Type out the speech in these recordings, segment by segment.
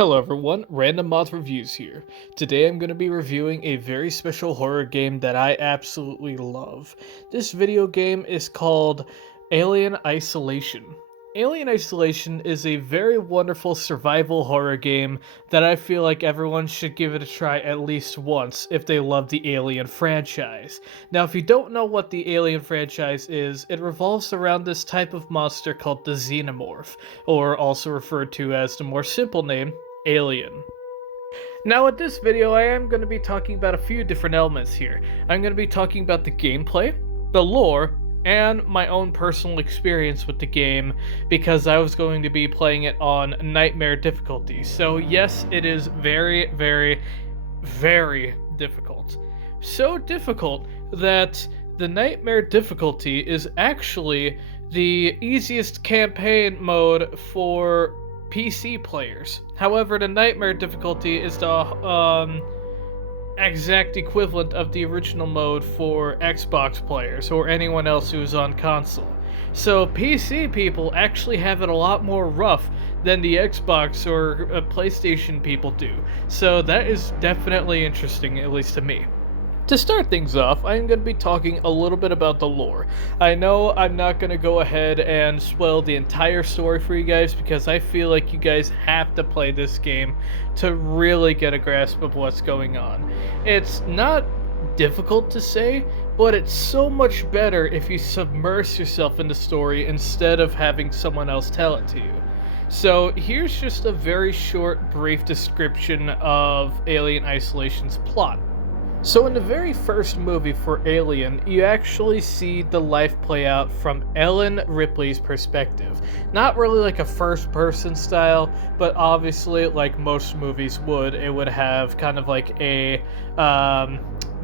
Hello everyone, Random Moth Reviews here. Today I'm going to be reviewing a very special horror game that I absolutely love. This video game is called Alien Isolation. Alien Isolation is a very wonderful survival horror game that I feel like everyone should give it a try at least once if they love the Alien franchise. Now, if you don't know what the Alien franchise is, it revolves around this type of monster called the Xenomorph, or also referred to as the more simple name, Alien. Now, with this video, I am going to be talking about a few different elements here. I'm going to be talking about the gameplay, the lore, and my own personal experience with the game because I was going to be playing it on Nightmare difficulty. So yes, it is very, very, very difficult. So difficult that the Nightmare difficulty is actually the easiest campaign mode for PC players. However, the Nightmare difficulty is the exact equivalent of the original mode for Xbox players or anyone else who's on console. So PC people actually have it a lot more rough than the Xbox or PlayStation people do. So that is definitely interesting, at least to me. To start things off, I'm going to be talking a little bit about the lore. I know I'm not going to go ahead and spoil the entire story for you guys because I feel like you guys have to play this game to really get a grasp of what's going on. It's not difficult to say, but it's so much better if you submerge yourself in the story instead of having someone else tell it to you. So here's just a very short, brief description of Alien Isolation's plot. So in the very first movie for Alien, you actually see the life play out from Ellen Ripley's perspective. Not really like a first-person style, but obviously, like most movies would, it would have kind of like a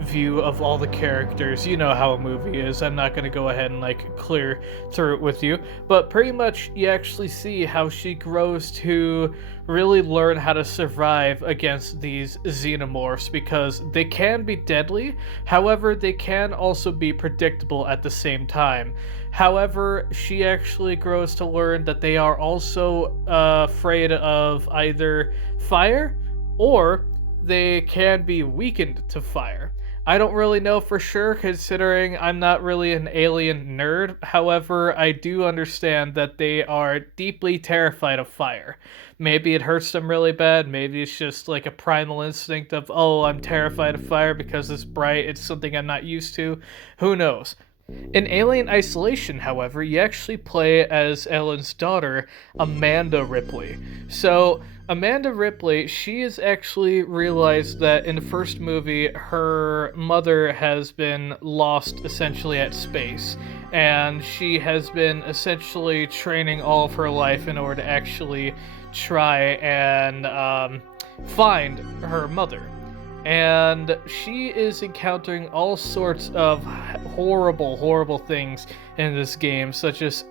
view of all the characters. You know how a movie is. I'm not going to go ahead and like clear through it with you, but pretty much you actually see how she grows to really learn how to survive against these xenomorphs because they can be deadly. However, they can also be predictable at the same time. However, she actually grows to learn that they are also afraid of either fire or they can be weakened to fire. I don't really know for sure, considering I'm not really an alien nerd. However, I do understand that they are deeply terrified of fire. Maybe it hurts them really bad. Maybe it's just like a primal instinct of, oh, I'm terrified of fire because it's bright. It's something I'm not used to. Who knows? In Alien Isolation, however, you actually play as Ellen's daughter, Amanda Ripley. So, Amanda Ripley, she has actually realized that in the first movie, her mother has been lost essentially at space, and she has been essentially training all of her life in order to actually try and find her mother. And she is encountering all sorts of horrible things in this game, such as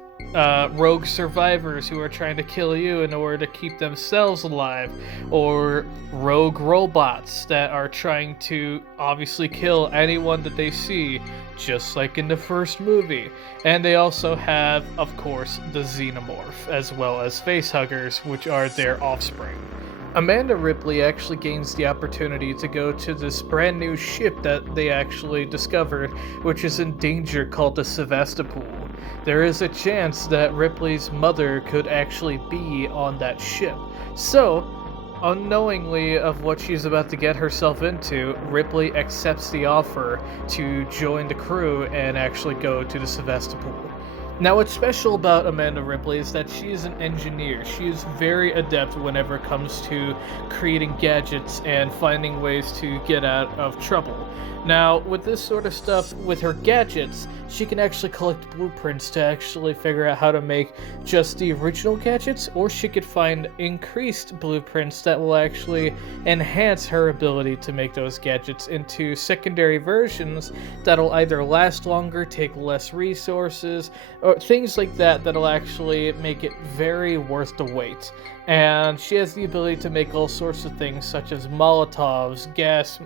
rogue survivors who are trying to kill you in order to keep themselves alive, or rogue robots that are trying to obviously kill anyone that they see, just like in the first movie. And they also have, of course, the xenomorph, as well as facehuggers, which are their offspring. Amanda Ripley actually gains the opportunity to go to this brand new ship that they actually discovered, which is in danger, called the Sevastopol. There is a chance that Ripley's mother could actually be on that ship. So, unknowingly of what she's about to get herself into, Ripley accepts the offer to join the crew and actually go to the Sevastopol. Now, what's special about Amanda Ripley is that she is an engineer. She is very adept whenever it comes to creating gadgets and finding ways to get out of trouble. Now, with this sort of stuff, with her gadgets, she can actually collect blueprints to actually figure out how to make just the original gadgets, or she could find increased blueprints that will actually enhance her ability to make those gadgets into secondary versions that'll either last longer, take less resources, or things like that that'll actually make it very worth the wait. And she has the ability to make all sorts of things such as Molotovs, gas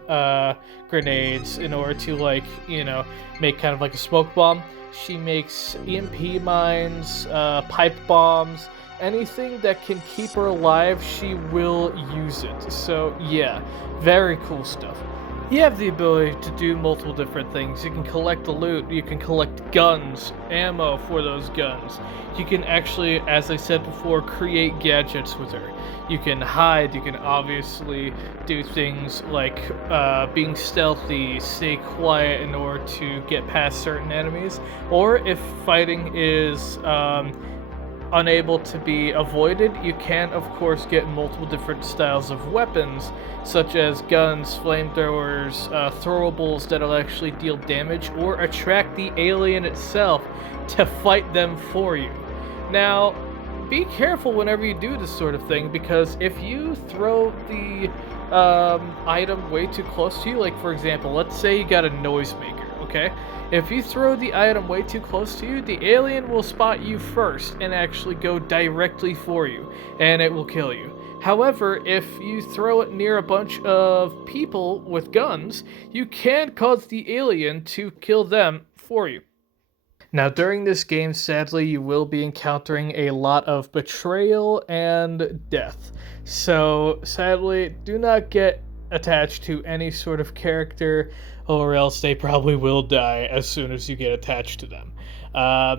grenades, in order to, like, you know, make kind of like a smoke bomb. She makes EMP mines, pipe bombs, anything that can keep her alive, she will use it. So yeah, very cool stuff. You have the ability to do multiple different things. You can collect the loot, you can collect guns, ammo for those guns. You can actually, as I said before, create gadgets with her. You can hide, you can obviously do things like being stealthy, stay quiet in order to get past certain enemies, or if fighting is unable to be avoided, you can of course get multiple different styles of weapons, such as guns, flamethrowers, throwables that'll actually deal damage or attract the alien itself to fight them for you. Now, be careful whenever you do this sort of thing, because if you throw the item way too close to you, like for example, let's say you got a noisemaker, okay? If you throw the item way too close to you, the alien will spot you first and actually go directly for you, and it will kill you. However, if you throw it near a bunch of people with guns, you can cause the alien to kill them for you. Now, during this game, sadly, you will be encountering a lot of betrayal and death. So, sadly, do not get attached to any sort of character, or else they probably will die as soon as you get attached to them.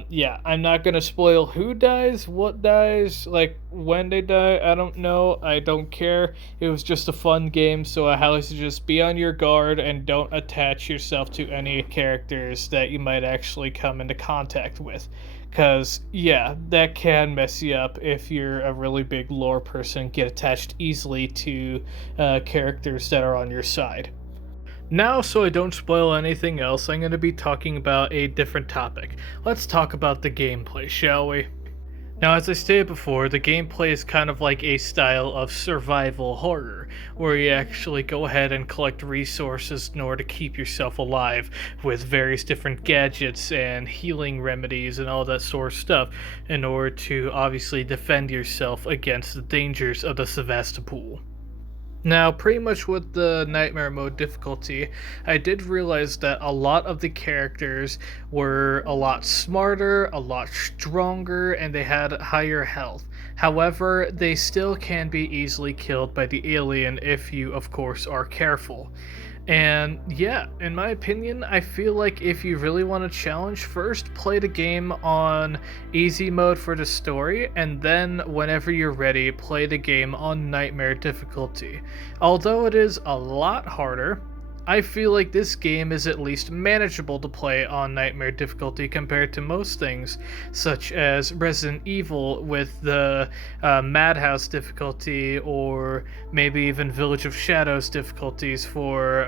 Yeah, I'm not gonna spoil who dies, what dies, like when they die. I don't know. I don't care. It was just a fun game, so I highly suggest be on your guard and don't attach yourself to any characters that you might actually come into contact with. Because, yeah, that can mess you up if you're a really big lore person, get attached easily to characters that are on your side. Now, so I don't spoil anything else, I'm going to be talking about a different topic. Let's talk about the gameplay, shall we? Now, as I stated before, the gameplay is kind of like a style of survival horror, where you actually go ahead and collect resources in order to keep yourself alive with various different gadgets and healing remedies and all that sort of stuff in order to obviously defend yourself against the dangers of the Sevastopol. Now, pretty much with the Nightmare Mode difficulty, I did realize that a lot of the characters were a lot smarter, a lot stronger, and they had higher health. However, they still can be easily killed by the alien if you, of course, are careful. And yeah, in my opinion, I feel like if you really want a challenge, first play the game on easy mode for the story, and then whenever you're ready, play the game on nightmare difficulty. Although it is a lot harder, I feel like this game is at least manageable to play on nightmare difficulty compared to most things, such as Resident Evil with the Madhouse difficulty, or maybe even Village of Shadows difficulties for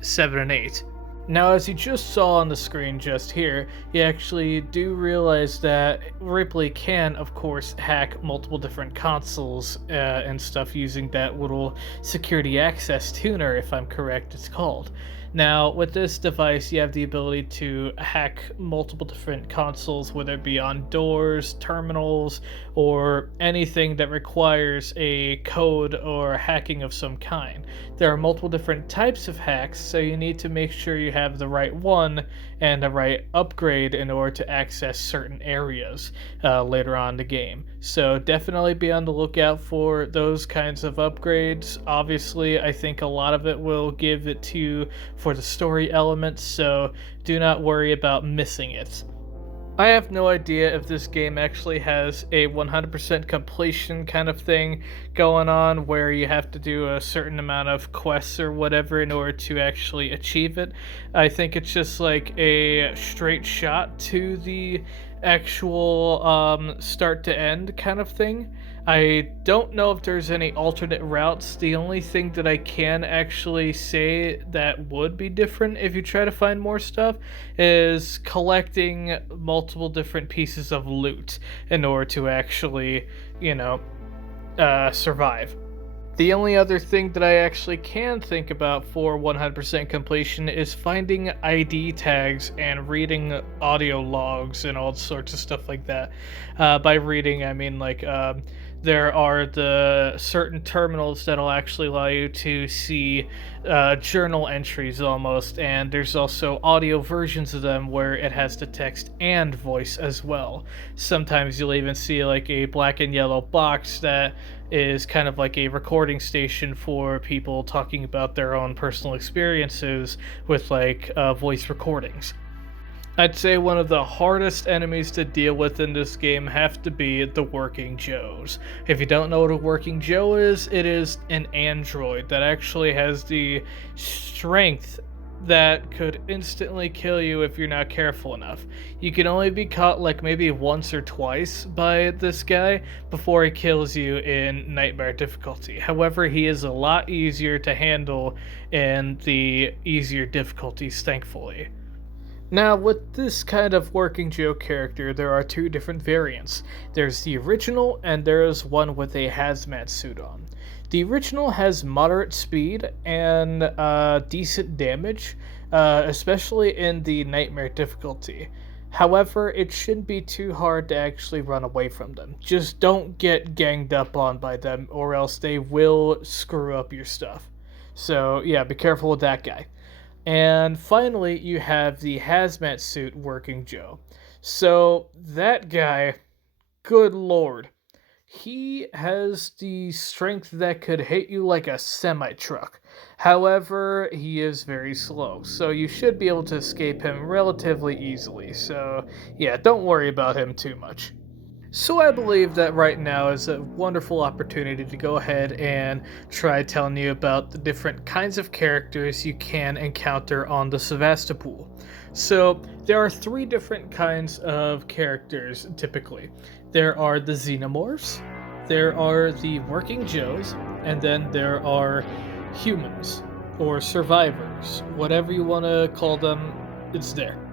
7 and 8. Now, as you just saw on the screen just here, you actually do realize that Ripley can, of course, hack multiple different consoles and stuff using that little security access tuner, if I'm correct, it's called. Now, with this device, you have the ability to hack multiple different consoles, whether it be on doors, terminals, or anything that requires a code or hacking of some kind. There are multiple different types of hacks, so you need to make sure you have the right one and the right upgrade in order to access certain areas later on in the game. So definitely be on the lookout for those kinds of upgrades. Obviously, I think a lot of it will give it to you for the story elements, so do not worry about missing it. I have no idea if this game actually has a 100% completion kind of thing going on where you have to do a certain amount of quests or whatever in order to actually achieve it. I think it's just like a straight shot to the actual start to end kind of thing. I don't know if there's any alternate routes. The only thing that I can actually say that would be different if you try to find more stuff is collecting multiple different pieces of loot in order to actually, survive. The only other thing that I actually can think about for 100% completion is finding ID tags and reading audio logs and all sorts of stuff like that. By reading, I mean like There are the certain terminals that'll actually allow you to see journal entries almost, and there's also audio versions of them where it has the text and voice as well. Sometimes you'll even see like a black and yellow box that is kind of like a recording station for people talking about their own personal experiences with like voice recordings. I'd say one of the hardest enemies to deal with in this game have to be the Working Joes. If you don't know what a Working Joe is, it is an android that actually has the strength that could instantly kill you if you're not careful enough. You can only be caught like maybe once or twice by this guy before he kills you in nightmare difficulty. However, he is a lot easier to handle in the easier difficulties, thankfully. Now, with this kind of Working Joe character, there are two different variants. There's the original, and there is one with a hazmat suit on. The original has moderate speed and decent damage, especially in the nightmare difficulty. However, it shouldn't be too hard to actually run away from them. Just don't get ganged up on by them, or else they will screw up your stuff. So, yeah, be careful with that guy. And finally, you have the hazmat suit Working Joe. So, that guy, good lord, he has the strength that could hit you like a semi truck. However, he is very slow, so you should be able to escape him relatively easily. So, yeah, don't worry about him too much. So I believe that right now is a wonderful opportunity to go ahead and try telling you about the different kinds of characters you can encounter on the Sevastopol. So there are three different kinds of characters typically. There are the Xenomorphs, there are the Working Joes, and then there are humans or survivors, whatever you want to call them, it's there.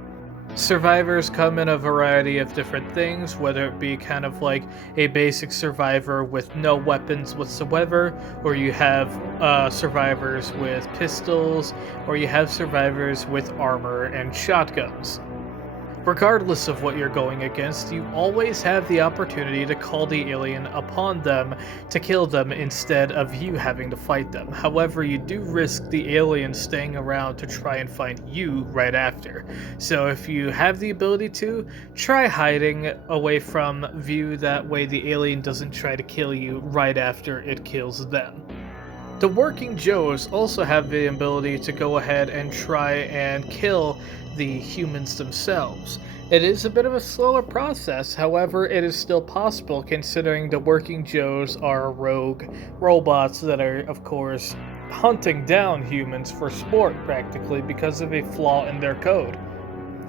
Survivors come in a variety of different things, whether it be kind of like a basic survivor with no weapons whatsoever, or you have survivors with pistols, or you have survivors with armor and shotguns. Regardless of what you're going against, you always have the opportunity to call the alien upon them to kill them instead of you having to fight them. However, you do risk the alien staying around to try and find you right after. So if you have the ability to, try hiding away from view, that way the alien doesn't try to kill you right after it kills them. The Working Joes also have the ability to go ahead and try and kill the humans themselves. It is a bit of a slower process, however, it is still possible considering the Working Joes are rogue robots that are, of course, hunting down humans for sport practically because of a flaw in their code.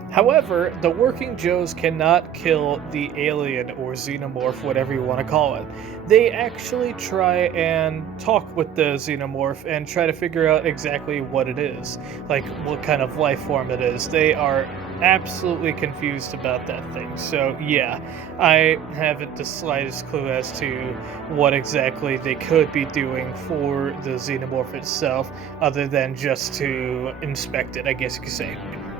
However, the Working Joes cannot kill the alien or xenomorph, whatever you want to call it. They actually try and talk with the xenomorph and try to figure out exactly what it is, like what kind of life form it is. They are absolutely confused about that thing. So, yeah, I haven't the slightest clue as to what exactly they could be doing for the xenomorph itself, other than just to inspect it, I guess you could say.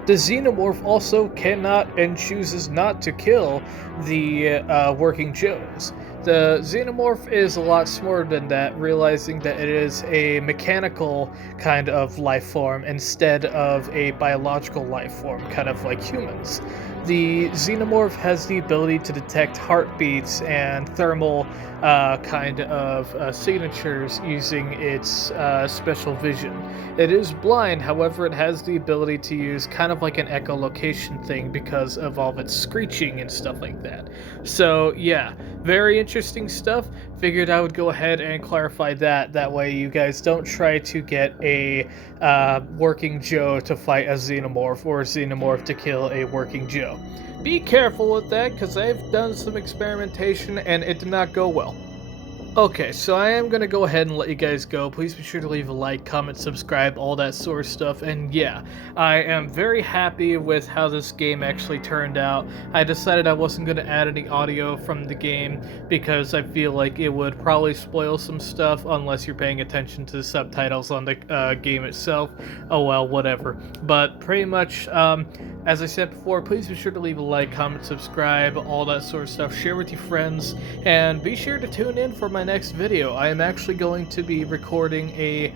The xenomorph also cannot and chooses not to kill the Working Joes. The xenomorph is a lot smarter than that, realizing that it is a mechanical kind of life form instead of a biological life form, kind of like humans. The xenomorph has the ability to detect heartbeats and thermal kind of signatures using its special vision. It is blind, however, it has the ability to use kind of like an echolocation thing because of all of its screeching and stuff like that. So, yeah, very interesting stuff. Figured I would go ahead and clarify that. That way, you guys don't try to get a Working Joe to fight a xenomorph or a xenomorph to kill a Working Joe. Be careful with that, because I've done some experimentation and it did not go well. Okay, so I am going to go ahead and let you guys go. Please be sure to leave a like, comment, subscribe, all that sort of stuff. And yeah, I am very happy with how this game actually turned out. I decided I wasn't going to add any audio from the game because I feel like it would probably spoil some stuff unless you're paying attention to the subtitles on the game itself. Oh well, whatever. But pretty much, as I said before, please be sure to leave a like, comment, subscribe, all that sort of stuff. Share with your friends, and be sure to tune in for my next video. I am actually going to be recording a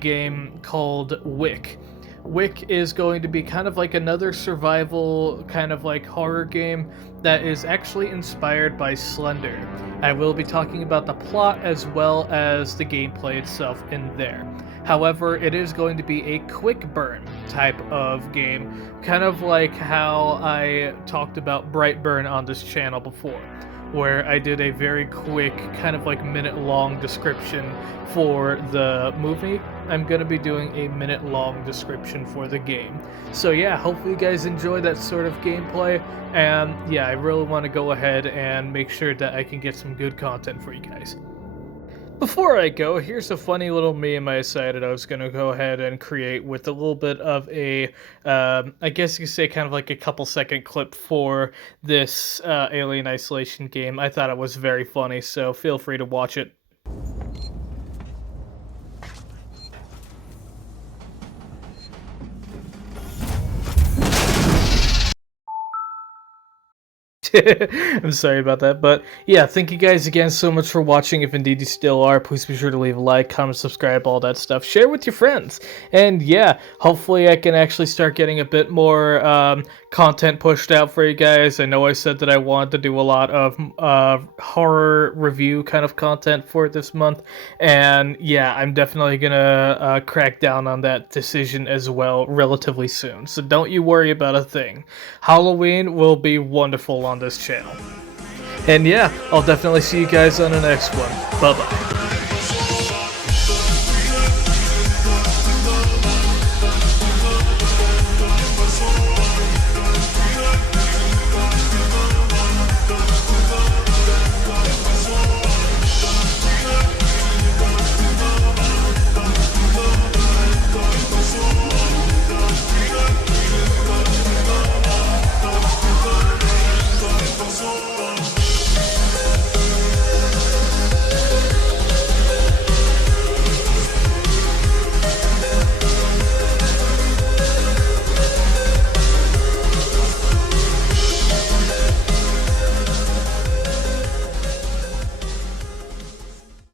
game called Wick. Wick is going to be kind of like another survival kind of like horror game that is actually inspired by Slender. I will be talking about the plot as well as the gameplay itself in there. However, it is going to be a quick burn type of game, kind of like how I talked about Brightburn on this channel before, where I did a very quick, kind of like minute-long description for the movie. I'm going to be doing a minute-long description for the game. So yeah, hopefully you guys enjoy that sort of gameplay, and yeah, I really want to go ahead and make sure that I can get some good content for you guys. Before I go, here's a funny little meme I decided I was going to go ahead and create with a little bit of a, I guess you could say kind of like a couple second clip for this Alien Isolation game. I thought it was very funny, so feel free to watch it. I'm sorry about that, but yeah, thank you guys again so much for watching. If indeed you still are, please be sure to leave a like, comment, subscribe, all that stuff. Share with your friends, and yeah, hopefully I can actually start getting a bit more content pushed out for you guys. I know I said that I wanted to do a lot of horror review kind of content for this month, and yeah, I'm definitely gonna crack down on that decision as well relatively soon, so don't you worry about a thing. Halloween will be wonderful on this channel. And yeah, I'll definitely see you guys on the next one. Bye-bye.